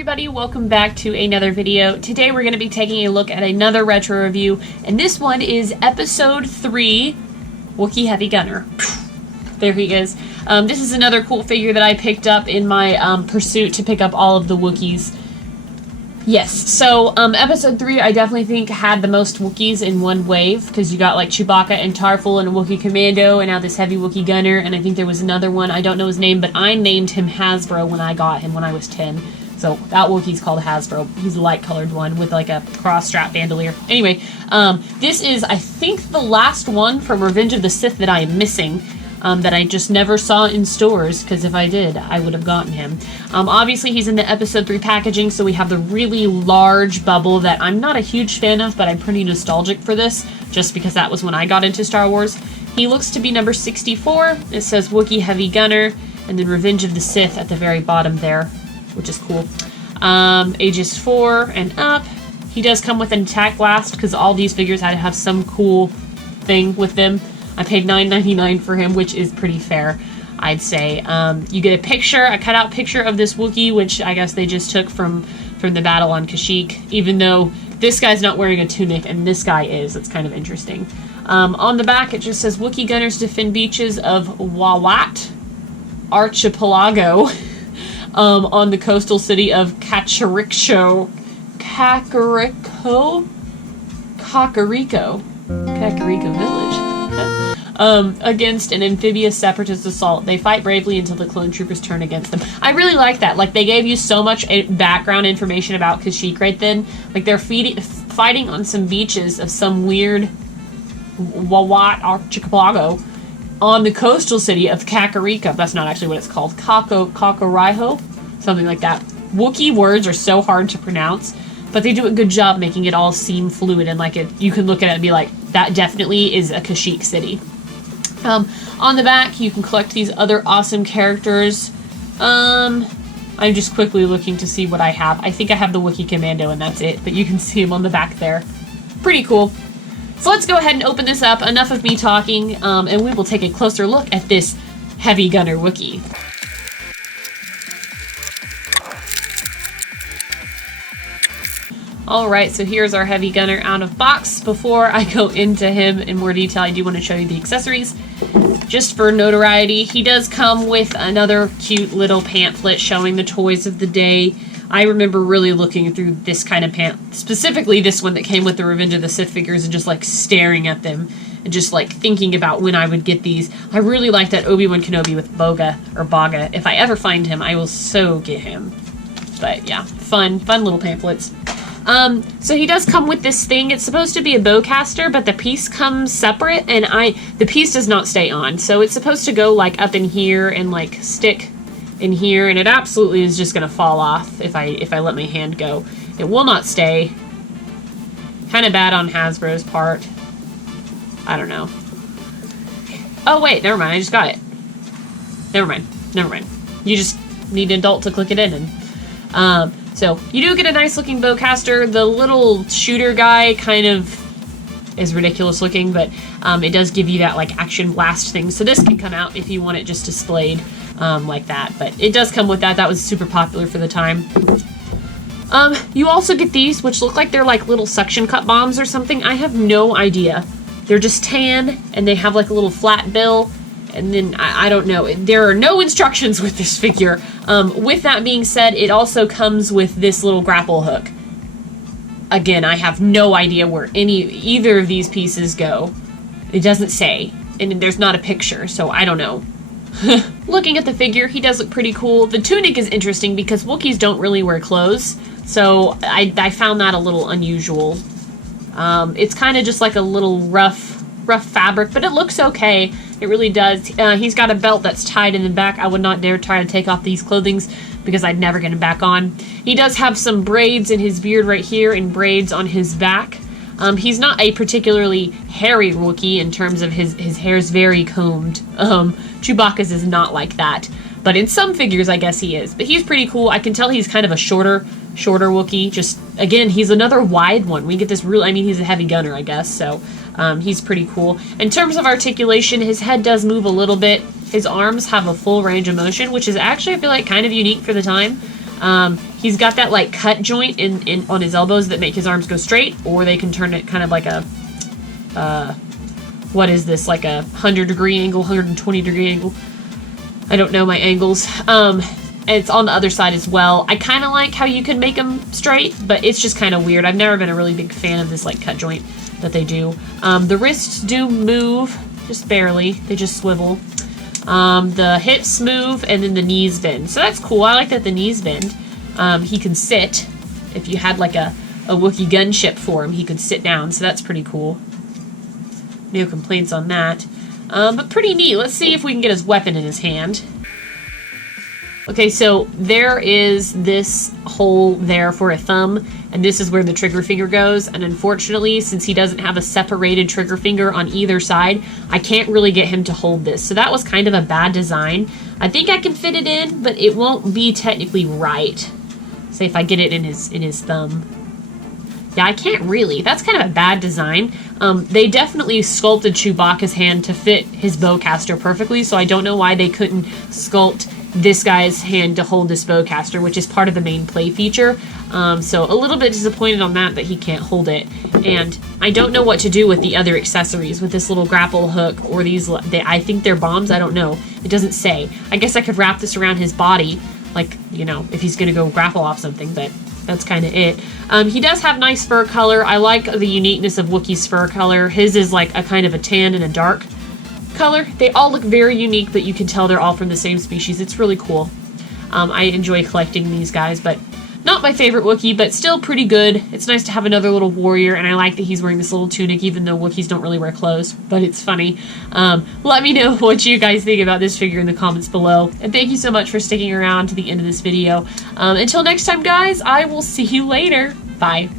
everybody, welcome back to another video. Today we're going to be taking a look at another retro review, and this one is episode 3, Wookiee Heavy Gunner. There he is. This is another cool figure that I picked up in my pursuit to pick up all of the Wookiees. Yes, so episode 3 I definitely think had the most Wookiees in one wave, because you got like Chewbacca and Tarful and a Wookiee Commando, and now this Heavy Wookiee Gunner, and I think there was another one, I don't know his name, but I named him Hasbro when I got him when I was 10. So that Wookiee's called Hasbro. He's a light-colored one with like a cross-strap bandolier. Anyway, this is, I think, the last one from Revenge of the Sith that I am missing. That I just never saw in stores, because if I did, I would have gotten him. Obviously, he's in the episode 3 packaging, so we have the really large bubble that I'm not a huge fan of, but I'm pretty nostalgic for this, just because that was when I got into Star Wars. He looks to be number 64. It says Wookiee Heavy Gunner, and then Revenge of the Sith at the very bottom there, which is cool. Ages 4 and up. He does come with an attack blast, because all these figures had to have some cool thing with them. I paid $9.99 for him, which is pretty fair, I'd say. You get a picture, a cutout picture of this Wookiee, which I guess they just took from the battle on Kashyyyk, even though this guy's not wearing a tunic and this guy is. It's kind of interesting. On the back, it just says, Wookiee Gunners defend beaches of Wawat Archipelago on the coastal city of Kakariko Village. Against an amphibious separatist assault. They fight bravely until the clone troopers turn against them. I really like that. Like, they gave you so much background information about Kashyyyk right then. Like, they're fighting on some beaches of some weird Wawat Archipelago on the coastal city of Kakariko. That's not actually what it's called. Kakariko? Something like that. Wookiee words are so hard to pronounce, but they do a good job making it all seem fluid, and like you can look at it and be like, that definitely is a Kashyyyk city. On the back, you can collect these other awesome characters. I'm just quickly looking to see what I have. I think I have the Wookiee Commando, and that's it, but you can see him on the back there. Pretty cool. So let's go ahead and open this up. Enough of me talking, and we will take a closer look at this Heavy Gunner Wookiee. Alright, so here's our Heavy Gunner out of box. Before I go into him in more detail, I do want to show you the accessories. Just for notoriety, he does come with another cute little pamphlet showing the toys of the day. I remember really looking through this kind of pamphlet, specifically this one that came with the Revenge of the Sith figures, and just like staring at them and just like thinking about when I would get these. I really like that Obi-Wan Kenobi with Boga, or Baga. If I ever find him, I will so get him. But yeah, fun little pamphlets. So he does come with this thing. It's supposed to be a bowcaster, but the piece comes separate, and the piece does not stay on. So it's supposed to go like up in here and like stick in here, and it absolutely is just gonna fall off if I let my hand go. It will not stay. Kind of bad on Hasbro's part. I don't know. Oh wait, never mind. I just got it. Never mind. You just need an adult to click it in, and so, you do get a nice looking bowcaster. The little shooter guy kind of is ridiculous looking, but it does give you that like action blast thing. So this can come out if you want it just displayed like that. But it does come with that. That was super popular for the time. You also get these, which look like they're like little suction cup bombs or something. I have no idea. They're just tan, and they have like a little flat bill. And then, I don't know, there are no instructions with this figure. With that being said, it also comes with this little grapple hook. Again, I have no idea where either of these pieces go. It doesn't say, and there's not a picture, so I don't know. Looking at the figure, he does look pretty cool. The tunic is interesting because Wookiees don't really wear clothes, so I found that a little unusual. It's kind of just like a little rough fabric, but it looks okay. It really does. He's got a belt that's tied in the back. I would not dare try to take off these clothings because I'd never get him back on. He does have some braids in his beard right here and braids on his back. He's not a particularly hairy Wookiee in terms of his hair's very combed. Chewbacca's is not like that. But in some figures, I guess he is. But he's pretty cool. I can tell he's kind of a shorter Wookiee. Just, again, he's another wide one. We get this real, I mean, he's a heavy gunner, I guess, so he's pretty cool. In terms of articulation, his head does move a little bit. His arms have a full range of motion, which is actually, I feel like, kind of unique for the time. He's got that like cut joint in on his elbows that make his arms go straight, or they can turn it kind of like a what is this, like a 100-degree angle, 120-degree angle. I don't know my angles. It's on the other side as well. I kind of like how you can make them straight, but it's just kind of weird. I've never been a really big fan of this like cut joint that they do. The wrists do move, just barely. They just swivel. The hips move, and then the knees bend. So that's cool. I like that the knees bend. He can sit. If you had like a Wookiee gunship for him, he could sit down. So that's pretty cool. No complaints on that. But pretty neat. Let's see if we can get his weapon in his hand. Okay, so there is this hole there for a thumb, and this is where the trigger finger goes. And unfortunately, since he doesn't have a separated trigger finger on either side, I can't really get him to hold this. So that was kind of a bad design. I think I can fit it in, but it won't be technically right. Say if I get it in his thumb. Yeah, I can't really. That's kind of a bad design. They definitely sculpted Chewbacca's hand to fit his bowcaster perfectly, so I don't know why they couldn't sculpt this guy's hand to hold this bowcaster, which is part of the main play feature. So a little bit disappointed on that he can't hold it. And I don't know what to do with the other accessories, with this little grapple hook or these, I think they're bombs, I don't know. It doesn't say. I guess I could wrap this around his body, like, you know, if he's gonna go grapple off something, but that's kind of it. He does have nice fur color. I like the uniqueness of Wookiee's fur color. His is like a kind of a tan and a dark color. They all look very unique, but you can tell they're all from the same species. It's really cool. I enjoy collecting these guys, but not my favorite Wookiee, but still pretty good. It's nice to have another little warrior, and I like that he's wearing this little tunic, even though Wookiees don't really wear clothes, but it's funny. Let me know what you guys think about this figure in the comments below, and thank you so much for sticking around to the end of this video. Until next time, guys, I will see you later. Bye.